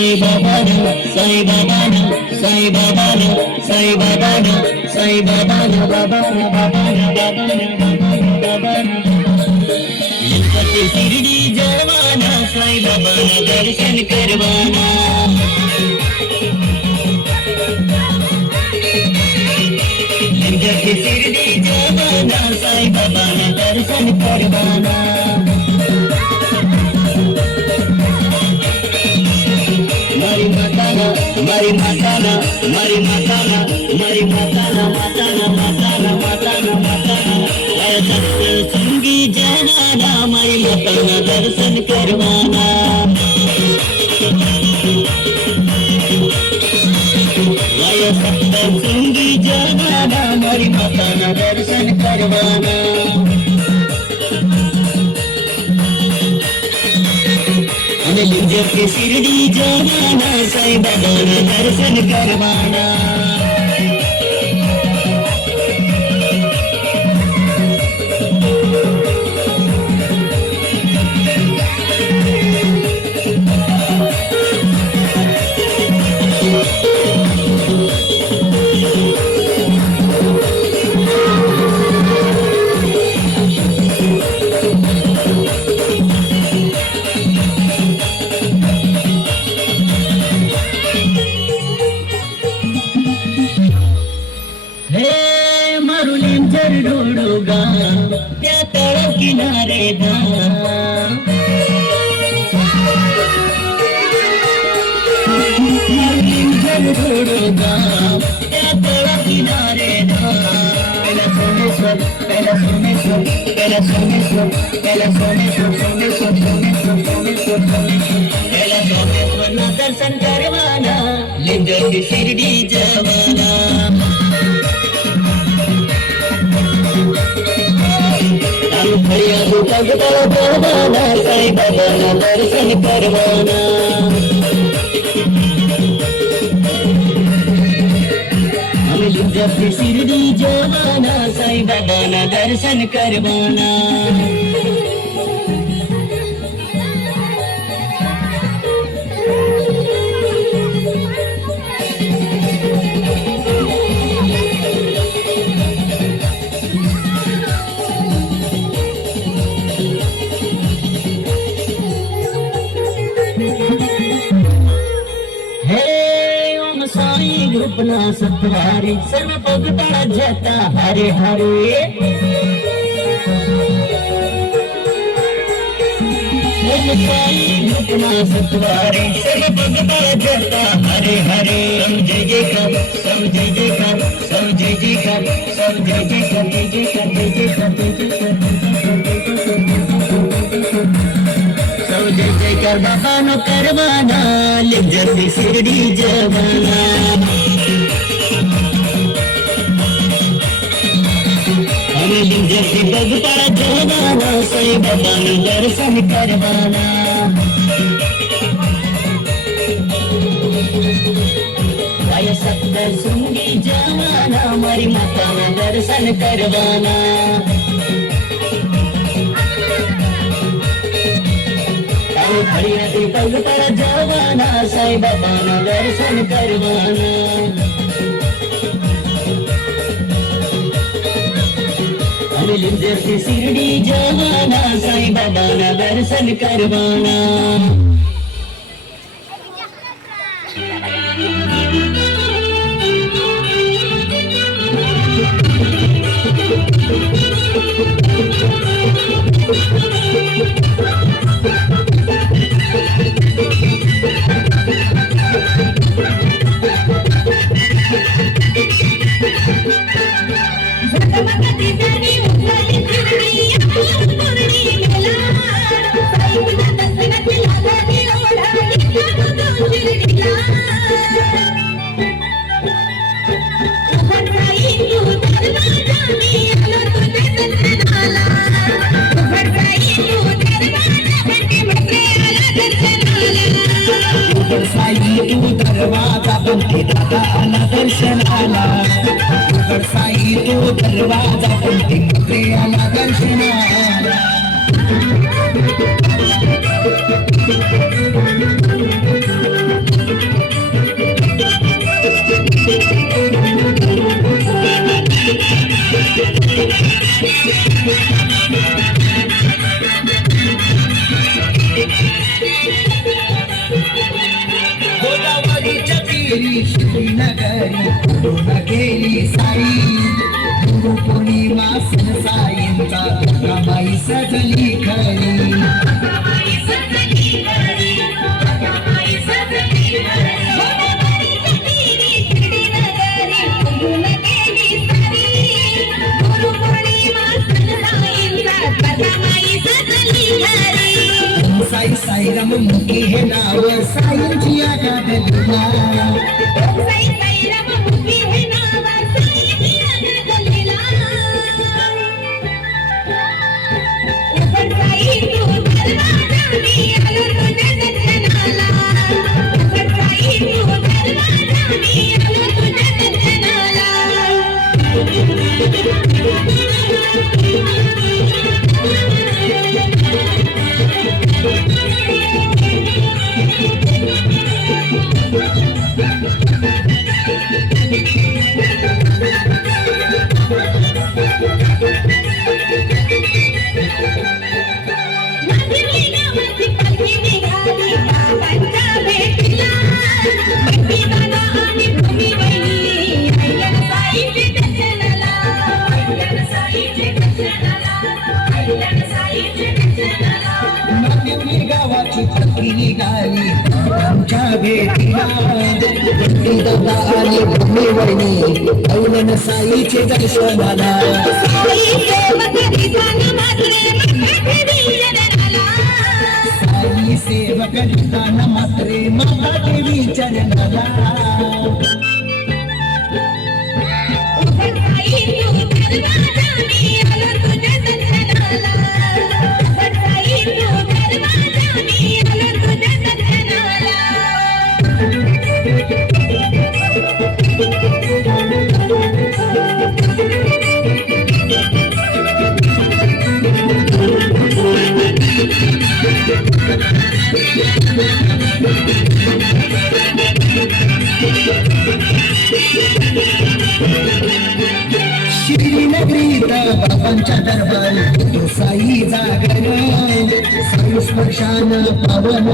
साई बाबा साई बाबा साई बाबा साई बाबा साई बाबा बाबा बाबा बाबा शिरडी जवाना साई बाबा दर्शन करवाना शिरडी जवाना साई बाबा दर्शन करवाना मरी माताना मरी माताना मरी माताना मरी माताना माताना माताना माताना माताना संगी जवाना मरी माताना दर्शन करवाना संगी जवाना मरी माताना दर्शन करवाना लिंजर के शिरडी जवाना साई बाबा दर्शन करवाना ढोडोगा त्या तळ किनारे धा ढोडोगा त्या तळ किनारे धा पहिला सोमेश्वर पहिला सोमेश्वर पहिला सोमेश्वर पहिला सोमेश्वर सोमेश्वर सोमेश्वर सोमेश्वर पहिला सोमेश्वर ना दर्शन करवाना लिंजर की शिरडी जवाना करवाना साई बाबा दर्शन करवाना हम लिंजर की शिरडी जवाना साई बाबा दर्शन करवाना अपना सतवारी सर्व भगता जता हरे हरे अपना सतवारी सर्व भगता जता हरे हरे सब जय जय कर सब जय जय कर सब जय जय कर सब जय जय कर जय जय कर जय जय कर जय जय कर सब जय जय कर बाबा नो करवाना लिंजर की शिरडी जवाना लिंजर की भगता जवाना साई बाबा दर्शन करवाना सत्तर सुंगी जवाना हमारी माता दर्शन करवाना भगता जवाना साई बाबा दर्शन करवाना लिंजर की शिरडी जवाना साई बाबा दर्शन करवाना दरवाजा बनते दादा आला दर्शनाला साई तो दरवाजा बनते आला दर्शनाला गोदावरीच्या तीरी श्रीनगरी डोल गेली साई गुरु पौर्णिमा सण साईंचा रमाई सजली खरी साई साईराम मुखी हे नाव साईंची आगाधलीला साई साईराम मुखी हे नाव साईंची आगाधलीला साई तू दरवाजानी आलो तुझ्या दर्शनाला साई तू दरवाजानी आलो तुझ्या दर्शनाला गावाची पत्नी निघाली आमच्या भेटीला दादा आणि भूमी वहिनी ऐलन साईचे दर्शनाला साई सेवक निदान मात्रे माता देवी चरणाला श्रीनगरीत बाबांच्या दरबारी तो साई जागर साई स्पर्शान पावन